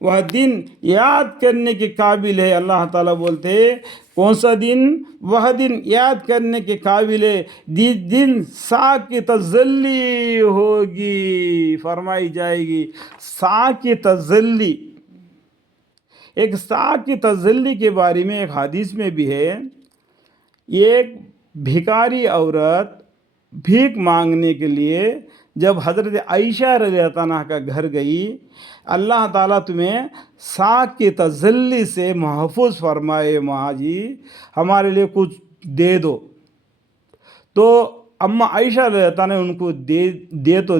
وہ دن یاد کرنے کے قابل ہے۔ اللہ تعالیٰ بولتے ہیں کون سا دن؟ وہ دن یاد کرنے کے قابل ہے، جس دن ساکھ کی تجلی ہوگی، فرمائی جائے گی ساکھ کی تجلی۔ ایک ساکھ کی تجلی کے بارے میں ایک حدیث میں بھی ہے، ایک بھکاری عورت بھیک مانگنے کے لیے جب حضرت عائشہ رضی اللہ عنہ کا گھر گئی، اللہ تعالیٰ تمہیں ساکھ کی تجلی سے محفوظ فرمائے، ماں جی ہمارے لیے کچھ دے دو۔ تو اماں عائشہ رضی اللہ عنہ نے ان کو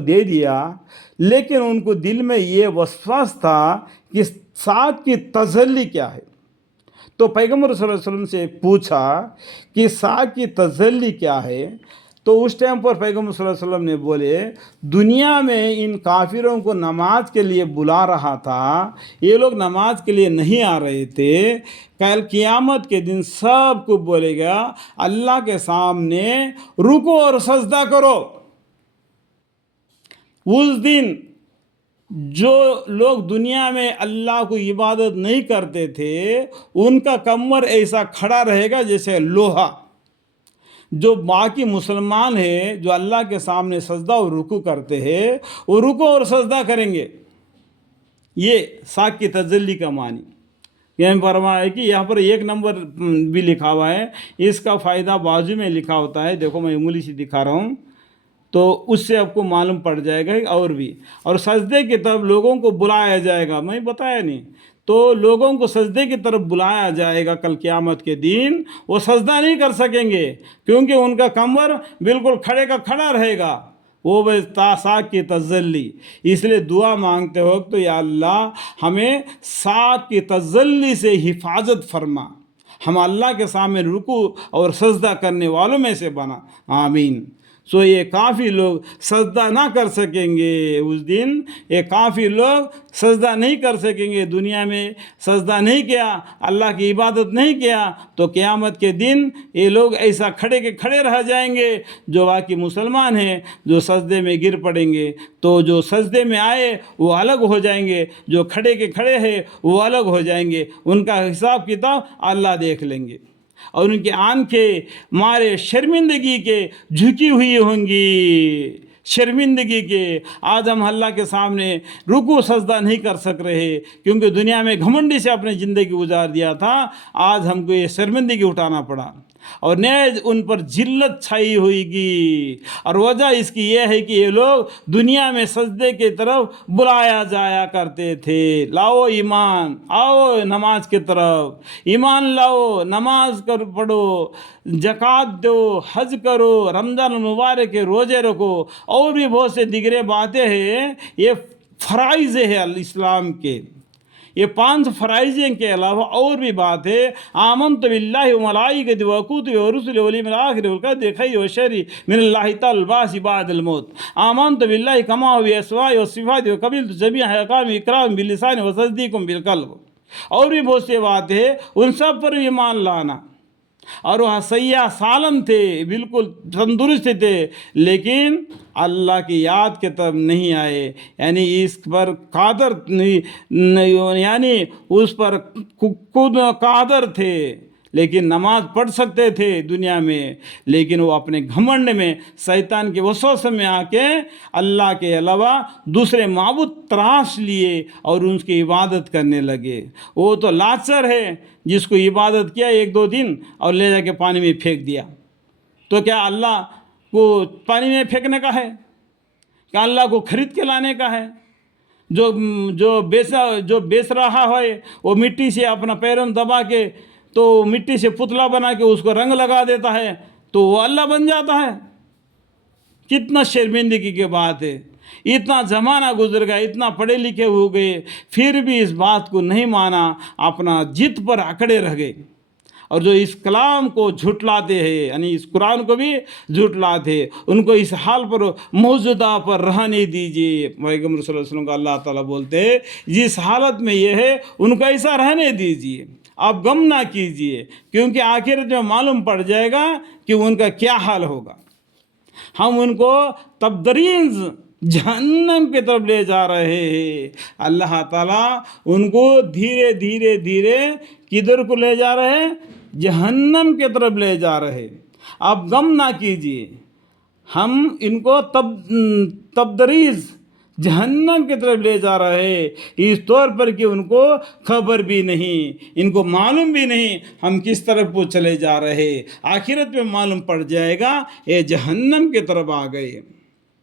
دے دیا، لیکن ان کو دل میں یہ وسواس تھا کہ ساکھ کی تجلی کیا ہے۔ تو پیغمبر صلی اللہ علیہ وسلم سے پوچھا کہ ساکھ کی تجلی کیا ہے؟ تو اس ٹائم پر پیغمبر صلی اللہ علیہ وسلم نے بولے دنیا میں ان کافروں کو نماز کے لیے بلا رہا تھا، یہ لوگ نماز کے لیے نہیں آ رہے تھے، کل قیامت کے دن سب کو بولے گا اللہ کے سامنے رکو اور سجدہ کرو۔ اس دن جو لوگ دنیا میں اللہ کو عبادت نہیں کرتے تھے ان کا کمر ایسا کھڑا رہے گا جیسے لوہا۔ جو باقی مسلمان ہیں جو اللہ کے سامنے سجدہ اور رکوع کرتے ہیں وہ رکوع اور سجدہ کریں گے۔ یہ ساکھ کی تجلی کا معنی یہاں فرمایا ہے کہ یہاں پر 1 نمبر بھی لکھا ہوا ہے، اس کا فائدہ بازو میں لکھا ہوتا ہے، دیکھو میں انگلی سے دکھا رہا ہوں تو اس سے آپ کو معلوم پڑ جائے گا۔ اور بھی اور سجدے کی طرف لوگوں کو بلایا جائے گا، میں بتایا نہیں، تو لوگوں کو سجدے کی طرف بلایا جائے گا کل قیامت کے دن، وہ سجدہ نہیں کر سکیں گے کیونکہ ان کا کمر بالکل کھڑے کا کھڑا رہے گا، وہ ساکھ کی تجلی۔ اس لیے دعا مانگتے وقت تو یا اللہ ہمیں ساکھ کی تجلی سے حفاظت فرما، ہم اللہ کے سامنے رکوع اور سجدہ کرنے والوں میں سے بنا، آمین۔ سو یہ کافی لوگ سجدہ نہ کر سکیں گے اس دن، یہ کافی لوگ سجدہ نہیں کر سکیں گے، دنیا میں سجدہ نہیں کیا، اللہ کی عبادت نہیں کیا، تو قیامت کے دن یہ لوگ ایسا کھڑے کے کھڑے رہ جائیں گے۔ جو باقی مسلمان ہیں جو سجدے میں گر پڑیں گے تو جو سجدے میں آئے وہ الگ ہو جائیں گے، جو کھڑے کے کھڑے ہیں وہ الگ ہو جائیں گے، ان کا حساب کتاب اللہ دیکھ لیں گے، اور ان کی آنکھیں مارے شرمندگی کے جھکی ہوئی ہوں گی، شرمندگی کے۔ آج ہم اللہ کے سامنے رکوع سجدہ نہیں کر سک رہے کیونکہ دنیا میں گھمنڈی سے اپنی زندگی گزار دیا تھا، آج ہم کو یہ شرمندگی اٹھانا پڑا اور نیز ان پر ذلت چھائی ہوئی گی۔ اور وجہ اس کی یہ ہے کہ یہ لوگ دنیا میں سجدے کی طرف بلایا جایا کرتے تھے، لاؤ ایمان، آؤ نماز کی طرف، ایمان لاؤ، نماز پڑھو، زکوٰۃ دو، حج کرو، رمضان المبارک کے روزے رکھو، اور بھی بہت سے دیگر باتیں ہیں۔ یہ فرائض ہے اسلام کے، یہ 5 فرائض کے علاوہ اور بھی بات ہے۔ آمنت باللہ و ملائکتہ و کتبہ و رسلہ والیوم الآخر والقدر خیر و شر من اللہ تعالی البعث بعد الموت۔ آمنت باللہ کما هو باسمائہ و صفاتہ و قبلت جمیع احکام اقرار باللسان و تصدیق بالقلب۔ اور بھی بہت سی بات ہے، ان سب پر ایمان لانا۔ اور وہ سیاح سالم تھے، بالکل تندرست تھے، لیکن اللہ کی یاد کی طرف نہیں آئے، یعنی اس پر قادر نہیں، یعنی اس پر خود قادر تھے، لیکن نماز پڑھ سکتے تھے دنیا میں، لیکن وہ اپنے گھمنڈ میں شیطان کے وسوسے میں آ کے اللہ کے علاوہ دوسرے معبود تراش لیے اور ان کی عبادت کرنے لگے۔ وہ تو لاچر ہے جس کو عبادت کیا 1-2 دن اور لے جا کے پانی میں پھینک دیا، تو کیا اللہ کو پانی میں پھینکنے کا ہے؟ کیا اللہ کو خرید کے لانے کا ہے؟ جو بیچ رہا ہے وہ مٹی سے اپنا پیروں دبا کے تو مٹی سے پتلا بنا کے اس کو رنگ لگا دیتا ہے تو وہ اللہ بن جاتا ہے۔ کتنا شرمندگی کی بات ہے، اتنا زمانہ گزر گیا، اتنا پڑھے لکھے ہو گئے، پھر بھی اس بات کو نہیں مانا، اپنا ضد پر اکڑے رہ گئے۔ اور جو اس کلام کو جھٹلاتے ہیں، یعنی اس قرآن کو بھی جھٹلاتے ہیں، ان کو اس حال پر موجودہ پر رہنے دیجیے۔ پیغمبر صلی اللہ علیہ وسلم کو اللہ تعالیٰ بولتے ہیں جس حالت میں یہ ہے ان کو ایسا رہنے دیجیے، آپ غم نہ کیجیے، کیونکہ آخرت میں معلوم پڑ جائے گا کہ ان کا کیا حال ہوگا۔ ہم ان کو تبدریز جہنم کی طرف لے جا رہے ہیں۔ اللہ تعالیٰ ان کو دھیرے دھیرے دھیرے کدھر کو لے جا رہے ہیں؟ جہنم کی طرف لے جا رہے۔ آپ غم نہ کیجیے، ہم ان کو تبدریج جہنم کی طرف لے جا رہے، اس طور پر کہ ان کو خبر بھی نہیں، ان کو معلوم بھی نہیں ہم کس طرف کو چلے جا رہے۔ آخرت میں معلوم پڑ جائے گا یہ جہنم کی طرف آ گئے۔